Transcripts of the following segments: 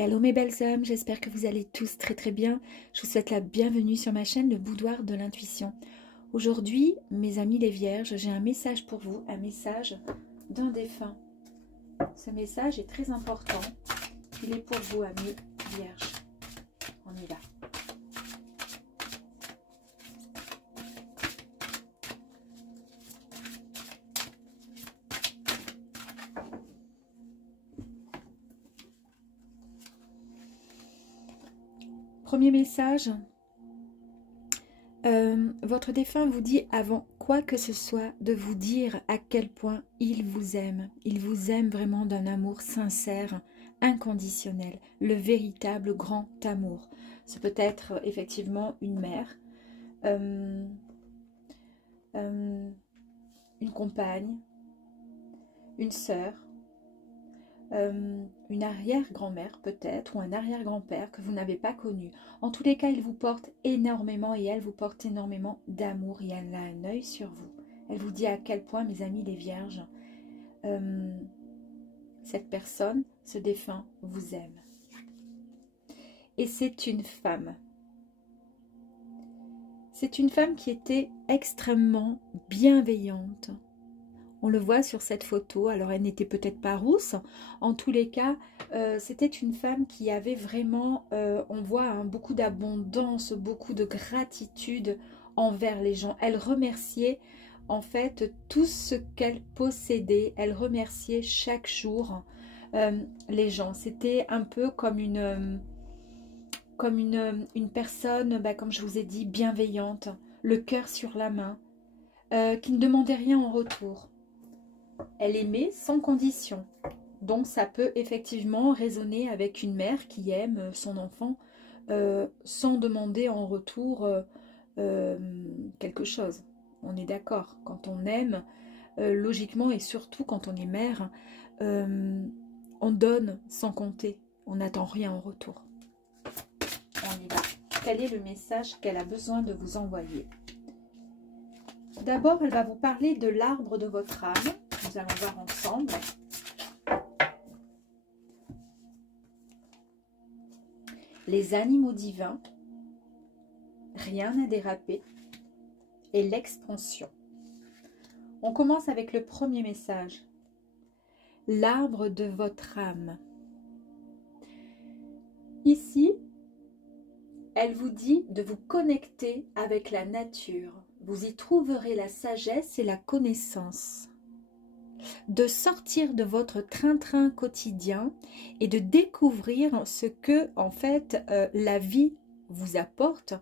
Hello mes belles âmes, j'espère que vous allez tous très bien. Je vous souhaite la bienvenue sur ma chaîne Le Boudoir de l'Intuition. Aujourd'hui, mes amis les Vierges, j'ai un message pour vous, un message d'un défunt. Ce message est très important. Il est pour vous, amis Vierges. On y va. Premier message, votre défunt vous dit avant quoi que ce soit de vous dire à quel point il vous aime. Il vous aime vraiment d'un amour sincère, inconditionnel, le véritable grand amour. Ce peut être effectivement une mère, une compagne, une sœur, une arrière-grand-mère peut-être, ou un arrière-grand-père que vous n'avez pas connu. En tous les cas, il vous porte énormément et elle vous porte énormément d'amour et elle a un œil sur vous. Elle vous dit à quel point, mes amis les Vierges, cette personne, ce défunt, vous aime. Et c'est une femme. C'est une femme qui était extrêmement bienveillante. On le voit sur cette photo, alors elle n'était peut-être pas rousse, en tous les cas, c'était une femme qui avait vraiment, on voit beaucoup d'abondance, beaucoup de gratitude envers les gens. Elle remerciait en fait tout ce qu'elle possédait, elle remerciait chaque jour les gens. C'était un peu comme une personne, comme je vous ai dit, bienveillante, le cœur sur la main, qui ne demandait rien en retour. Elle aimait sans condition. Donc ça peut effectivement résonner avec une mère qui aime son enfant sans demander en retour quelque chose. On est d'accord. Quand on aime, logiquement et surtout quand on est mère, on donne sans compter. On n'attend rien en retour. On y va. Quel est le message qu'elle a besoin de vous envoyer? D'abord, elle va vous parler de l'arbre de votre âme. Nous allons voir ensemble. Les animaux divins, rien n'a dérapé, et l'expansion. On commence avec le premier message. L'arbre de votre âme. Ici, elle vous dit de vous connecter avec la nature. Vous y trouverez la sagesse et la connaissance. De sortir de votre train-train quotidien et de découvrir ce que en fait la vie vous apporte,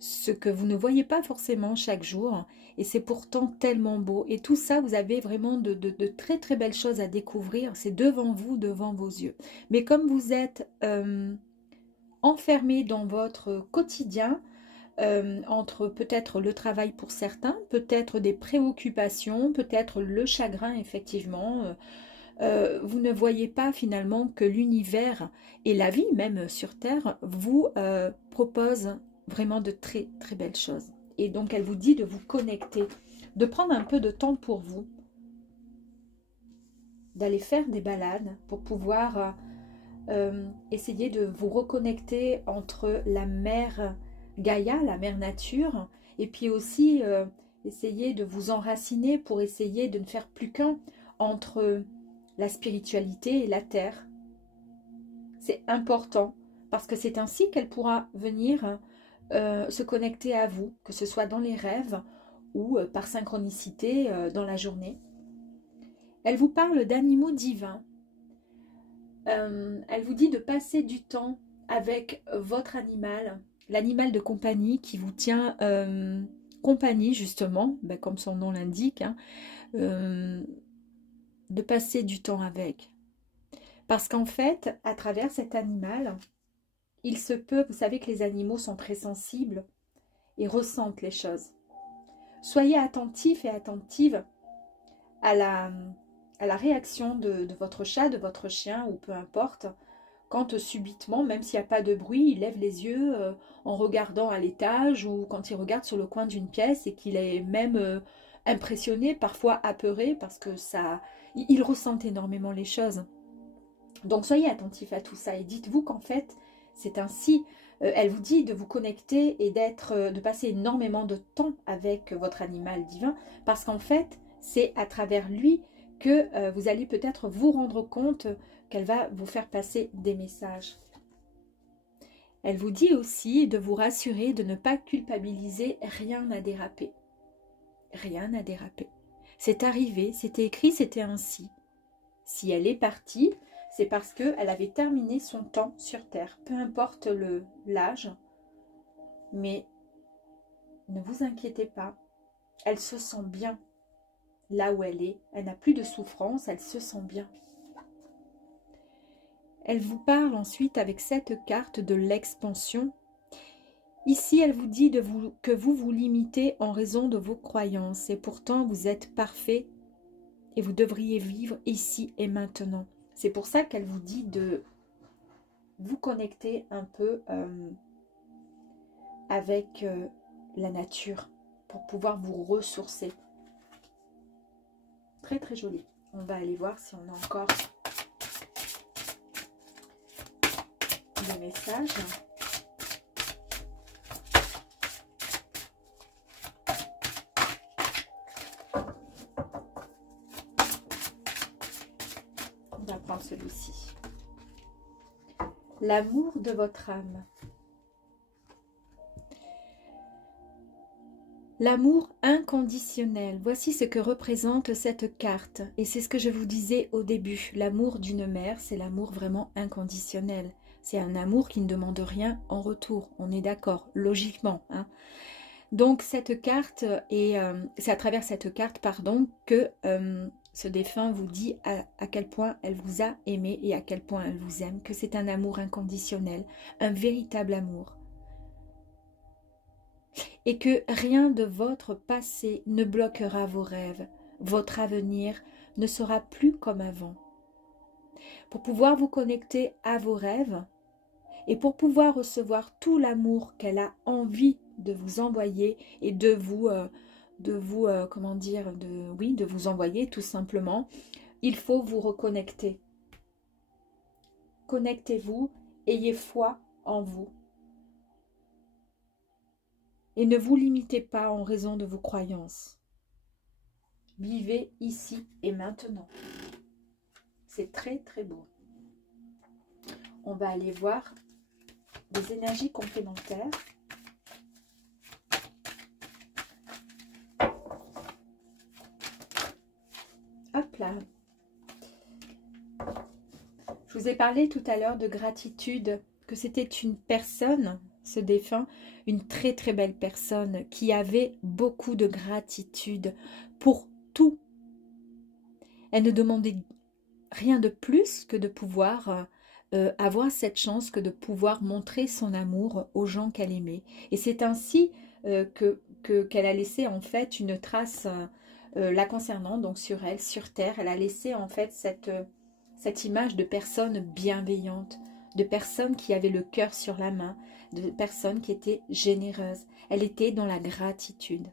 ce que vous ne voyez pas forcément chaque jour, et c'est pourtant tellement beau. Et tout ça, vous avez vraiment de très très belles choses à découvrir. C'est devant vous, devant vos yeux. Mais comme vous êtes enfermé dans votre quotidien, entre peut-être le travail pour certains, peut-être des préoccupations, peut-être le chagrin effectivement, vous ne voyez pas finalement que l'univers et la vie même sur Terre vous proposent vraiment de très très belles choses. Et donc elle vous dit de vous connecter, de prendre un peu de temps pour vous, d'aller faire des balades pour pouvoir essayer de vous reconnecter entre la mère Gaïa, la mère nature, et puis aussi essayer de vous enraciner pour essayer de ne faire plus qu'un entre la spiritualité et la terre. C'est important parce que c'est ainsi qu'elle pourra venir se connecter à vous, que ce soit dans les rêves ou par synchronicité dans la journée. Elle vous parle d'animaux divins. Elle vous dit de passer du temps avec votre animal, l'animal de compagnie qui vous tient compagnie justement, comme son nom l'indique, hein, de passer du temps avec. Parce qu'en fait, à travers cet animal, il se peut, vous savez que les animaux sont très sensibles et ressentent les choses. Soyez attentifs et attentives à la réaction de votre chat, de votre chien ou peu importe, quand subitement, même s'il n'y a pas de bruit, il lève les yeux en regardant à l'étage ou quand il regarde sur le coin d'une pièce et qu'il est même impressionné, parfois apeuré parce que ça, il ressent énormément les choses. Donc soyez attentifs à tout ça et dites-vous qu'en fait, c'est ainsi. Elle vous dit de vous connecter et de passer énormément de temps avec votre animal divin, parce qu'en fait, c'est à travers lui que vous allez peut-être vous rendre compte qu'elle va vous faire passer des messages. Elle vous dit aussi de vous rassurer, de ne pas culpabiliser, rien n'a dérapé. Rien n'a dérapé. C'est arrivé, c'était écrit, c'était ainsi. Si elle est partie, c'est parce qu'elle avait terminé son temps sur Terre. Peu importe l'âge, mais ne vous inquiétez pas, elle se sent bien là où elle est. Elle n'a plus de souffrance, elle se sent bien. Elle vous parle ensuite avec cette carte de l'expansion. Ici, elle vous dit que vous vous limitez en raison de vos croyances et pourtant vous êtes parfait et vous devriez vivre ici et maintenant. C'est pour ça qu'elle vous dit de vous connecter un peu avec la nature pour pouvoir vous ressourcer. Très très joli. On va aller voir si on a encore des messages. On va prendre celui-ci. L'amour de votre âme. L'amour inconditionnel. Voici ce que représente cette carte. Et c'est ce que je vous disais au début. L'amour d'une mère, c'est l'amour vraiment inconditionnel. C'est un amour qui ne demande rien en retour. On est d'accord, logiquement. Hein. Donc cette carte, c'est à travers cette carte, pardon, que ce défunt vous dit à quel point elle vous a aimé et à quel point elle vous aime, que c'est un amour inconditionnel, un véritable amour. Et que rien de votre passé ne bloquera vos rêves. Votre avenir ne sera plus comme avant. Pour pouvoir vous connecter à vos rêves et pour pouvoir recevoir tout l'amour qu'elle a envie de vous envoyer et de vous envoyer tout simplement, il faut vous reconnecter. Connectez-vous, ayez foi en vous. Et ne vous limitez pas en raison de vos croyances. Vivez ici et maintenant. C'est très très beau. On va aller voir des énergies complémentaires. Hop là. Je vous ai parlé tout à l'heure de gratitude, que c'était une personne, ce défunt, une très très belle personne qui avait beaucoup de gratitude pour tout. Elle ne demandait rien de plus que de pouvoir avoir cette chance, que de pouvoir montrer son amour aux gens qu'elle aimait. Et c'est ainsi qu'elle a laissé en fait une trace la concernant, donc sur elle, sur Terre. Elle a laissé en fait cette image de personne bienveillante, de personne qui avait le cœur sur la main, de personne qui était généreuse. Elle était dans la gratitude.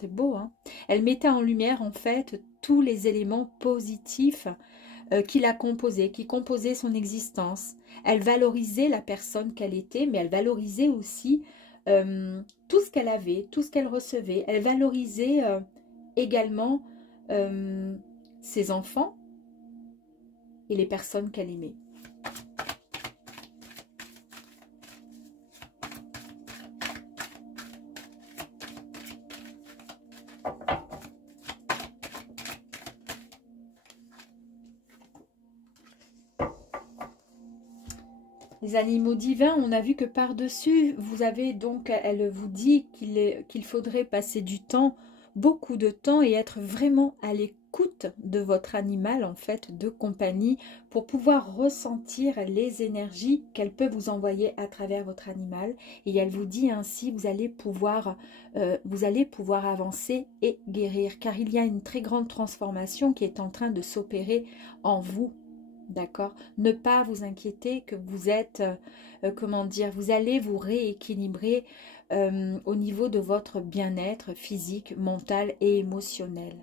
C'est beau, hein? Elle mettait en lumière, en fait, tous les éléments positifs qui la composaient, qui composaient son existence. Elle valorisait la personne qu'elle était, mais elle valorisait aussi tout ce qu'elle avait, tout ce qu'elle recevait. Elle valorisait également ses enfants et les personnes qu'elle aimait. Les animaux divins, on a vu que par-dessus, vous avez donc, elle vous dit qu'il faudrait passer du temps, beaucoup de temps, et être vraiment à l'écoute de votre animal, en fait, de compagnie, pour pouvoir ressentir les énergies qu'elle peut vous envoyer à travers votre animal. Et elle vous dit ainsi, vous allez pouvoir avancer et guérir, car il y a une très grande transformation qui est en train de s'opérer en vous. D'accord? Ne pas vous inquiéter que vous êtes, vous allez vous rééquilibrer au niveau de votre bien-être physique, mental et émotionnel.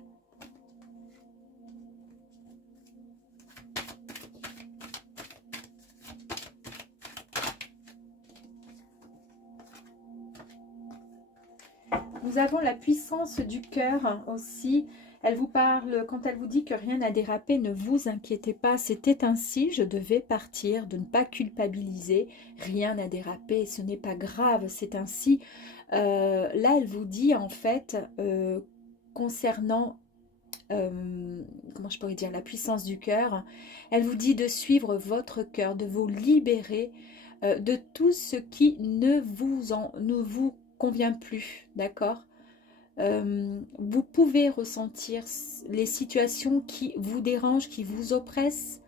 Nous avons la puissance du cœur aussi. Elle vous parle, quand elle vous dit que rien n'a dérapé, ne vous inquiétez pas. C'était ainsi, je devais partir, de ne pas culpabiliser. Rien n'a dérapé, ce n'est pas grave, c'est ainsi. Là, elle vous dit en fait, concernant, comment je pourrais dire, la puissance du cœur, elle vous dit de suivre votre cœur, de vous libérer de tout ce qui ne vous convient plus, d'accord? Vous pouvez ressentir les situations qui vous dérangent, qui vous oppressent,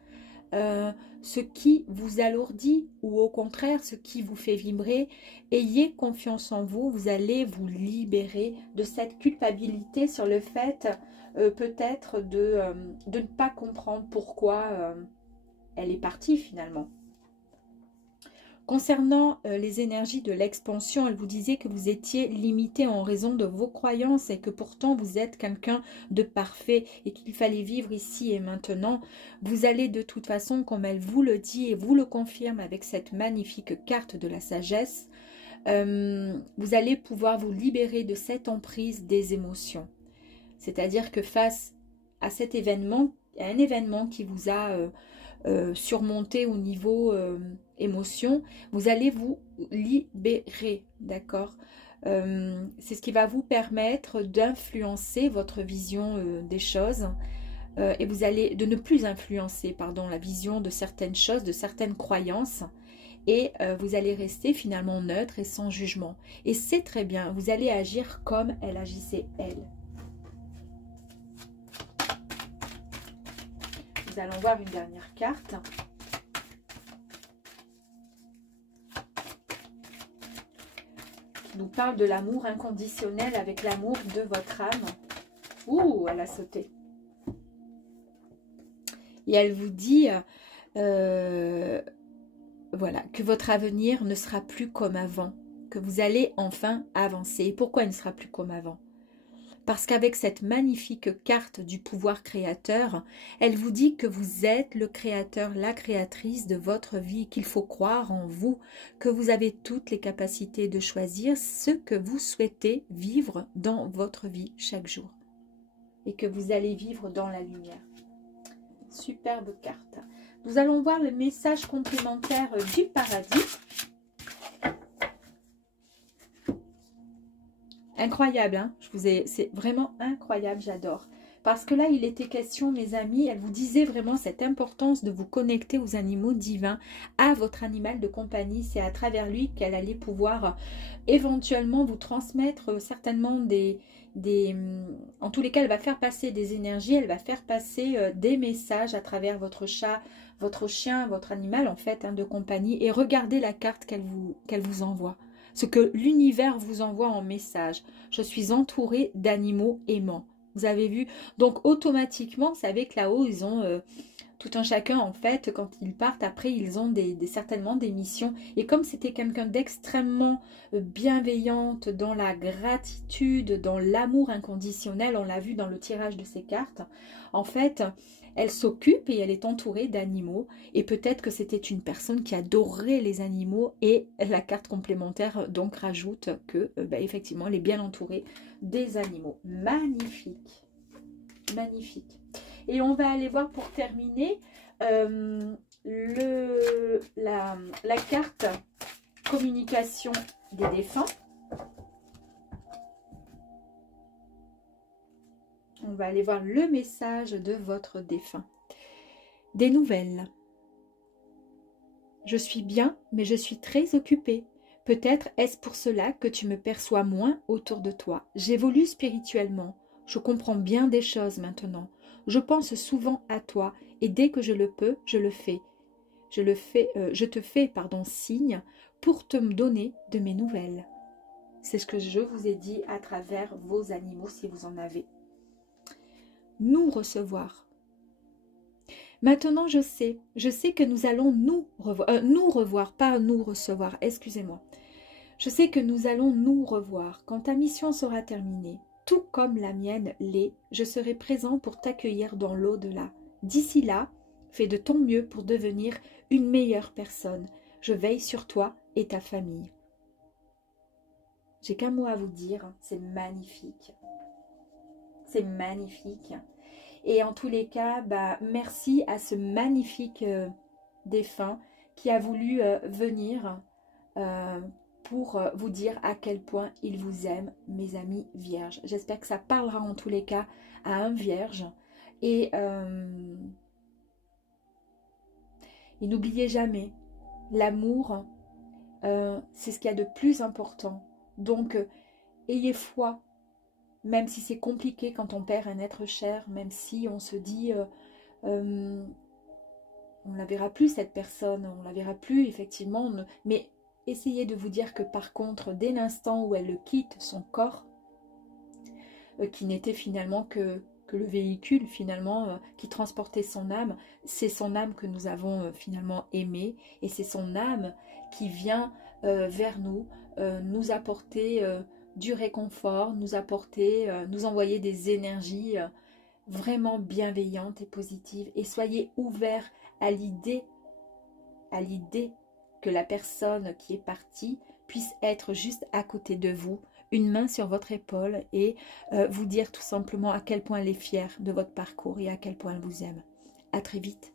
ce qui vous alourdit ou au contraire ce qui vous fait vibrer. Ayez confiance en vous, vous allez vous libérer de cette culpabilité sur le fait peut-être de ne pas comprendre pourquoi elle est partie finalement. Concernant les énergies de l'expansion, elle vous disait que vous étiez limité en raison de vos croyances et que pourtant vous êtes quelqu'un de parfait et qu'il fallait vivre ici et maintenant. Vous allez de toute façon, comme elle vous le dit et vous le confirme avec cette magnifique carte de la sagesse, vous allez pouvoir vous libérer de cette emprise des émotions. C'est-à-dire que face à cet événement, à un événement qui vous a surmonté au niveau émotion, vous allez vous libérer, d'accord? C'est ce qui va vous permettre d'influencer votre vision des choses et vous allez de ne plus influencer, pardon, la vision de certaines choses, de certaines croyances et vous allez rester finalement neutre et sans jugement. Et c'est très bien, vous allez agir comme elle agissait elle. Nous allons voir une dernière carte. Qui nous parle de l'amour inconditionnel avec l'amour de votre âme. Ouh, elle a sauté. Et elle vous dit, voilà, que votre avenir ne sera plus comme avant. Que vous allez enfin avancer. Et pourquoi il ne sera plus comme avant ? Parce qu'avec cette magnifique carte du pouvoir créateur, elle vous dit que vous êtes le créateur, la créatrice de votre vie, qu'il faut croire en vous, que vous avez toutes les capacités de choisir ce que vous souhaitez vivre dans votre vie chaque jour. Et que vous allez vivre dans la lumière. Superbe carte. Nous allons voir le message complémentaire du paradis. Incroyable, hein, c'est vraiment incroyable, j'adore. Parce que là, il était question, mes amis, elle vous disait vraiment cette importance de vous connecter aux animaux divins, à votre animal de compagnie. C'est à travers lui qu'elle allait pouvoir éventuellement vous transmettre certainement en tous les cas, elle va faire passer des énergies, elle va faire passer des messages à travers votre chat, votre chien, votre animal en fait, hein, de compagnie. Et regardez la carte qu'elle vous envoie. Ce que l'univers vous envoie en message. Je suis entourée d'animaux aimants. Vous avez vu? Donc automatiquement, vous savez que là-haut, ils ont tout un chacun en fait. Quand ils partent, après, ils ont certainement des missions. Et comme c'était quelqu'un d'extrêmement bienveillante, dans la gratitude, dans l'amour inconditionnel, on l'a vu dans le tirage de ces cartes, en fait... Elle s'occupe et elle est entourée d'animaux. Et peut-être que c'était une personne qui adorait les animaux. Et la carte complémentaire donc rajoute que effectivement elle est bien entourée des animaux. Magnifique. Magnifique. Et on va aller voir pour terminer la carte communication des défunts. On va aller voir le message de votre défunt. Des nouvelles. Je suis bien, mais je suis très occupée. Peut-être est-ce pour cela que tu me perçois moins autour de toi. J'évolue spirituellement. Je comprends bien des choses maintenant. Je pense souvent à toi et dès que je le peux, je le fais. Je te fais signe pour te donner de mes nouvelles. C'est ce que je vous ai dit à travers vos animaux si vous en avez. Nous recevoir. Maintenant, je sais que nous allons nous revoir, pas nous recevoir, excusez-moi. Je sais que nous allons nous revoir quand ta mission sera terminée. Tout comme la mienne l'est, je serai présent pour t'accueillir dans l'au-delà. D'ici là, fais de ton mieux pour devenir une meilleure personne. Je veille sur toi et ta famille. J'ai qu'un mot à vous dire, c'est magnifique. C'est magnifique. Et en tous les cas, merci à ce magnifique défunt qui a voulu venir pour vous dire à quel point il vous aime, mes amis vierges. J'espère que ça parlera en tous les cas à un vierge. Et n'oubliez jamais, l'amour, c'est ce qu'il y a de plus important. Donc, ayez foi, même si c'est compliqué quand on perd un être cher, même si on se dit, on ne la verra plus cette personne, on ne la verra plus effectivement, mais essayez de vous dire que par contre, dès l'instant où elle quitte son corps, qui n'était finalement que le véhicule finalement qui transportait son âme, c'est son âme que nous avons finalement aimée, et c'est son âme qui vient vers nous, nous apporter du réconfort, nous apporter, nous envoyer des énergies vraiment bienveillantes et positives. Et soyez ouverts à l'idée que la personne qui est partie puisse être juste à côté de vous, une main sur votre épaule, et vous dire tout simplement à quel point elle est fière de votre parcours et à quel point elle vous aime. À très vite.